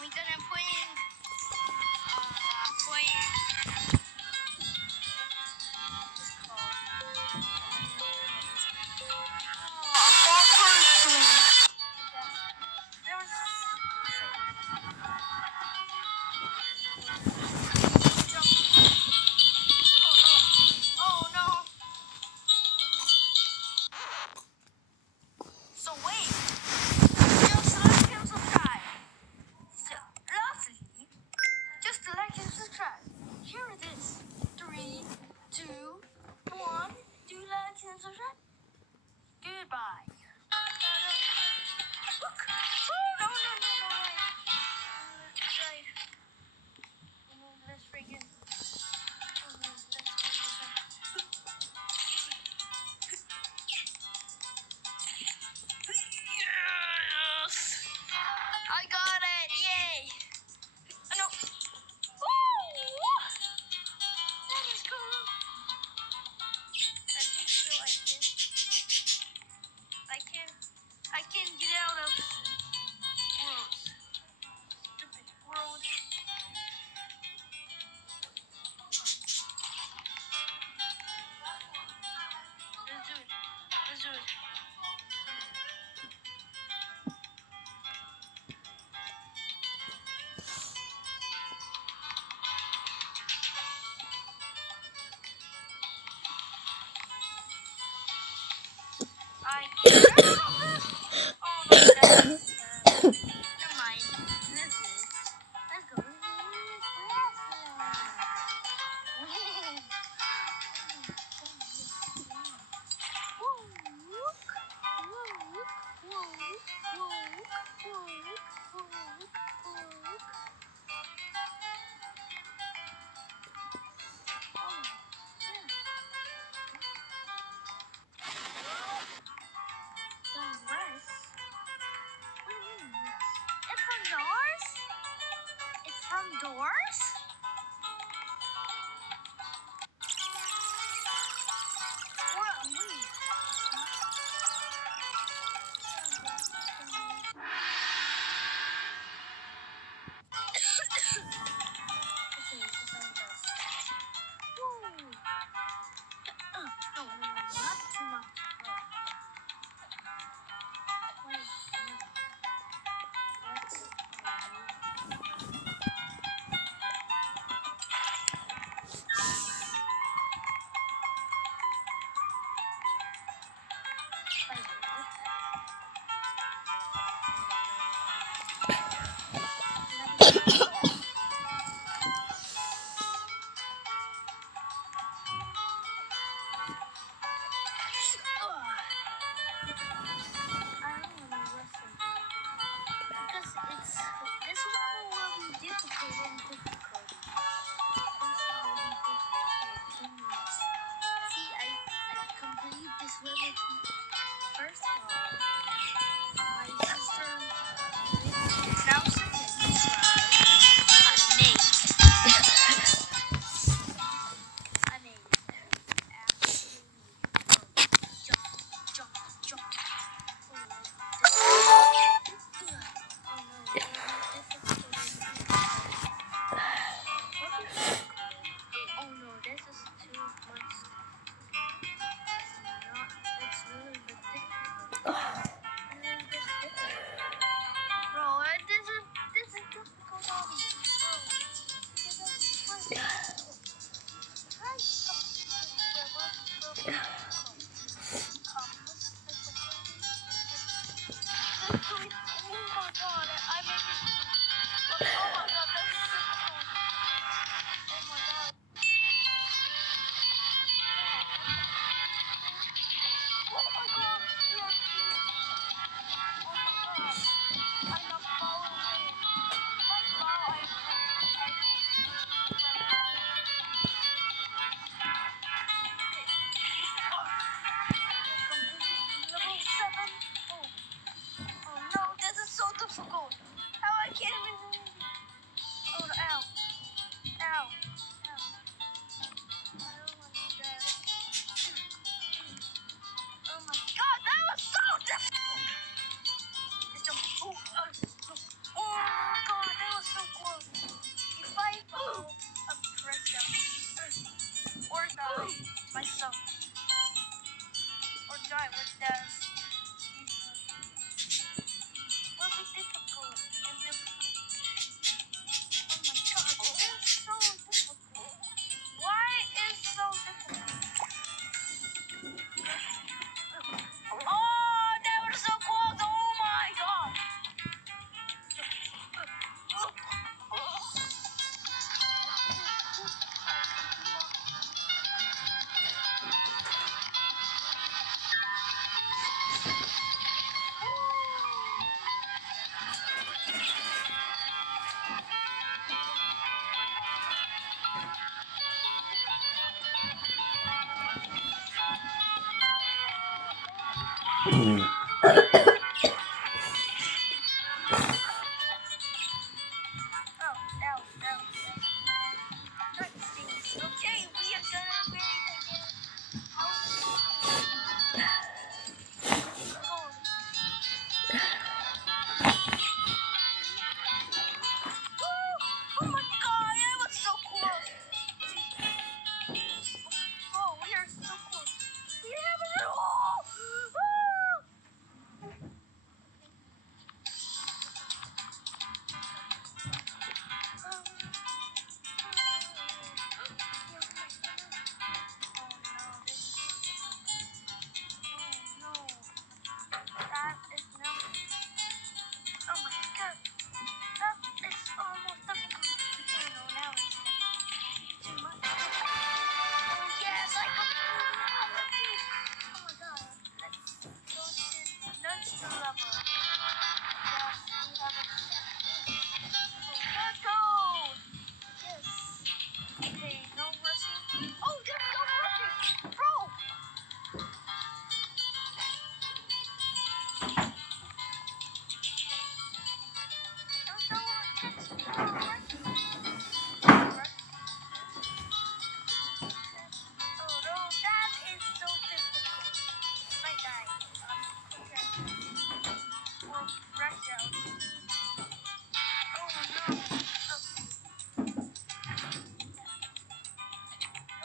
We're gonna put in what's it called? There was oh no. So wait, just like and subscribe. So lastly, just like and subscribe. Here it is. 3, 2, 1. Do you like and subscribe? Goodbye. Look. Oh, no, no, no, no, wait. Let's try it. Let's freaking. Let's Yes! I got it! Yay! No! Woo! That is cool! I think so. I can get out of world. Stupid world. Let's do it. Let's do it. I can. Oh no, that's never mind. Let's do it. Let's go. It's from doors? It's from doors? What? No, not too much. This level will be difficult and difficult. See, I complete this level first of all. My sister now second try. I made absolutely jump, jump, jump. Oh no, this is too much. It's really ridiculous. Bro, this is difficult hobby. Oh my god, I made it. Oh my god, that's difficult. Oh my god. Oh my god, we are cheap. Oh my god. I'm not far away. Right now, I level 7. Oh. Oh no, this is so difficult. How I Okay, we are gonna wait again. How is it going? Oh my god, that was so close. Oh, we are so close. We have it all. Oh no. That is no. Oh my god. That is almost difficult. Oh no, now it's too much. Oh yes, I completely. Oh my god. Let's go to the next level. Yes, we have a. Let's go. Yes. Okay, no rushing. Oh, there's no rushing. Bro. There's no rushing. Oh no, that is so difficult. My guy. Okay. Well, rush out. Oh no.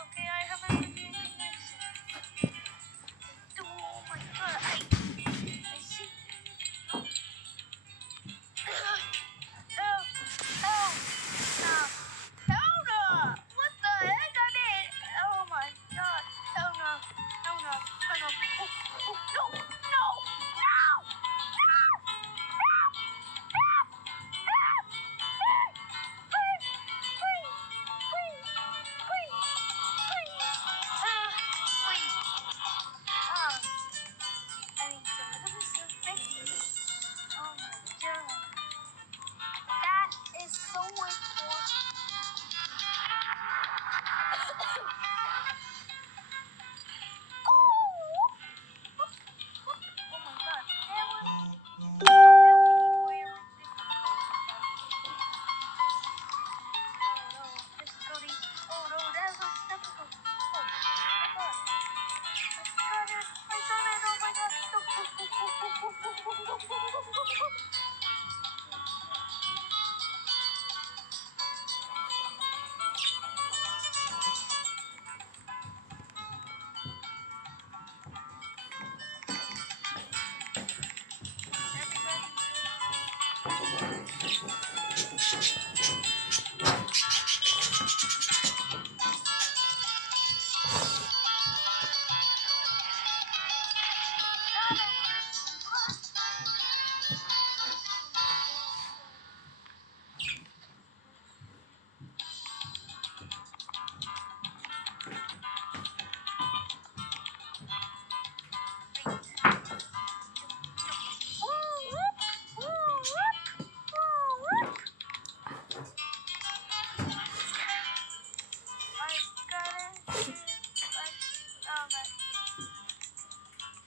Okay, I haven't been doing this. Oh my god, I see. Help! Help! No! Hell no! What the heck? I did. Oh my god. Hell no. Hell no. Hell no. Oh, oh, no! No! No! No! Help! Help! Help! Please! Please! Please! Please! Please! Please! I need some of this spaghetti. Oh my god. That is so important. Oh my god, that was very difficult. Oh no, difficulty. Oh no, that was difficult. Oh my god. I got it, oh my god.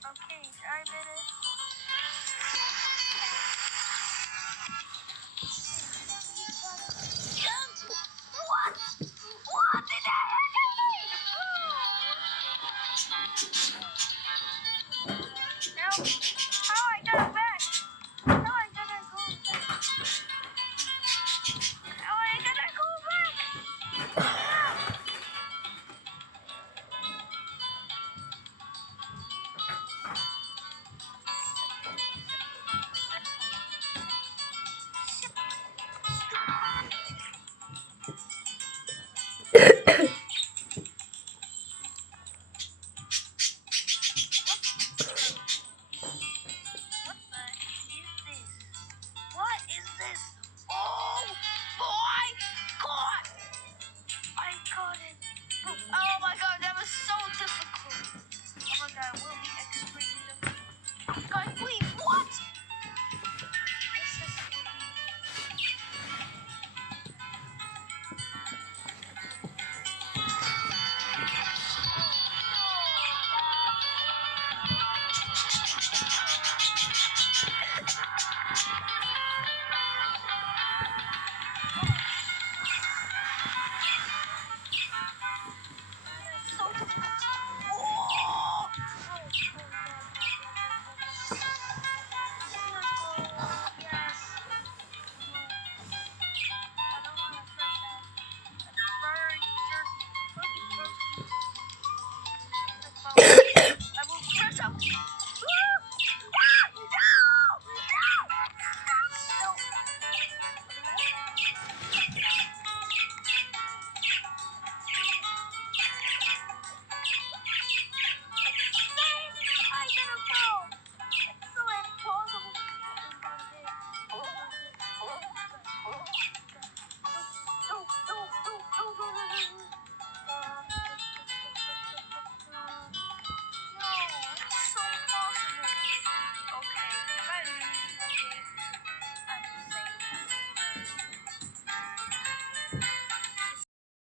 Okay, I did it. What? What did I Now, how I got it back? How I gonna go back? How I gonna go back? What the is this? What is this?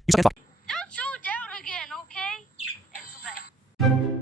You suck and fuck. Don't show down again, okay? And goodbye.